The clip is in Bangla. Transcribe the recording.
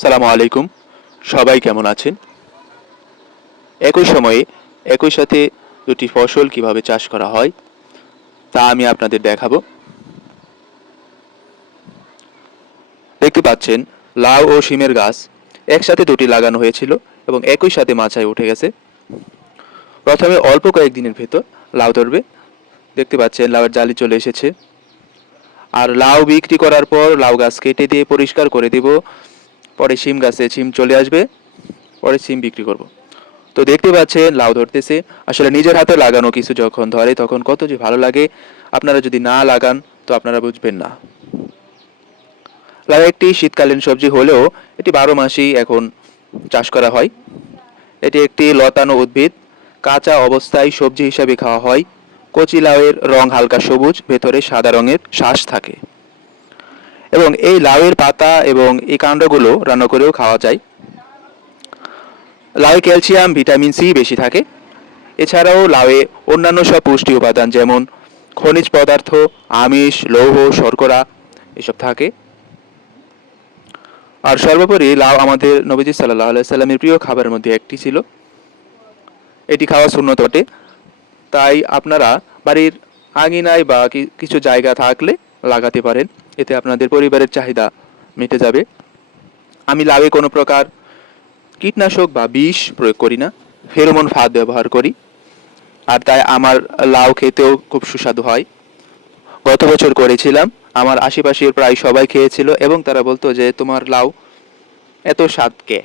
সালামু আলাইকুম। সবাই কেমন আছেন? একই সময়ে একই সাথে দুটি ফসল কীভাবে চাষ করা হয় তা আমি আপনাদের দেখাবো। দেখতে পাচ্ছেন, লাউ ও শিমের গাছ একসাথে দুটি লাগানো হয়েছিল এবং একই সাথে মাচায় উঠে গেছে। প্রথমে অল্প কয়েকদিনের ভেতর লাউ ধরবে। দেখতে পাচ্ছেন, লাউয়ের জালি চলে এসেছে। আর লাউ বিক্রি করার পর লাউ গাছ কেটে দিয়ে পরিষ্কার করে দিব। পরে শিম গাছে শিম চলে আসবে, পরে শিম বিক্রি করব। তো দেখতে পাচ্ছেন, লাউ ধরতেছে। আসলে নিজের হাতে লাগানো কিছু যখন ধরে, তখন কত যে ভালো লাগে। আপনারা যদি না লাগান, তো আপনারা বুঝবেন না। লাউ একটি শীতকালীন সবজি হলেও এটি বারো মাসেই এখন চাষ করা হয়। এটি একটি লতানো উদ্ভিদ। কাঁচা অবস্থায় সবজি হিসাবে খাওয়া হয়। কচি লাউয়ের রং হালকা সবুজ, ভেতরে সাদা রঙের শ্বাস থাকে। এবং এই লাউয়ের পাতা এবং এই কাণ্ডগুলো রান্না করেও খাওয়া যায়। লাউয়ে ক্যালসিয়াম, ভিটামিন সি বেশি থাকে। এছাড়াও লাউয়ে অন্যান্য সব পুষ্টি উপাদান যেমন খনিজ পদার্থ, আমিষ, লৌহ, শর্করা এসব থাকে। আর সর্বোপরি লাউ আমাদের নবীজি সাল্লাহ সাল্লামের প্রিয় খাবারের মধ্যে একটি ছিল। এটি খাওয়া শূন্য বটে। তাই আপনারা বাড়ির আঙিনায় বা কিছু জায়গা থাকলে লাগাতে পারেন। এতে আপনাদের পরিবারের চাহিদা মিটে যাবে। আমি লাউয়ে কোনো প্রকার কীটনাশক বা বিষ প্রয়োগ করি না, ফেরোমন ফাঁদ ব্যবহার করি, আর তাই আমার লাউ খেতেও খুব সুস্বাদু হয়। গত বছর করেছিলাম, আমার আশেপাশের প্রায় সবাই খেয়েছিল এবং তারা বলতো যে, তোমার লাউ এত স্বাদ কে?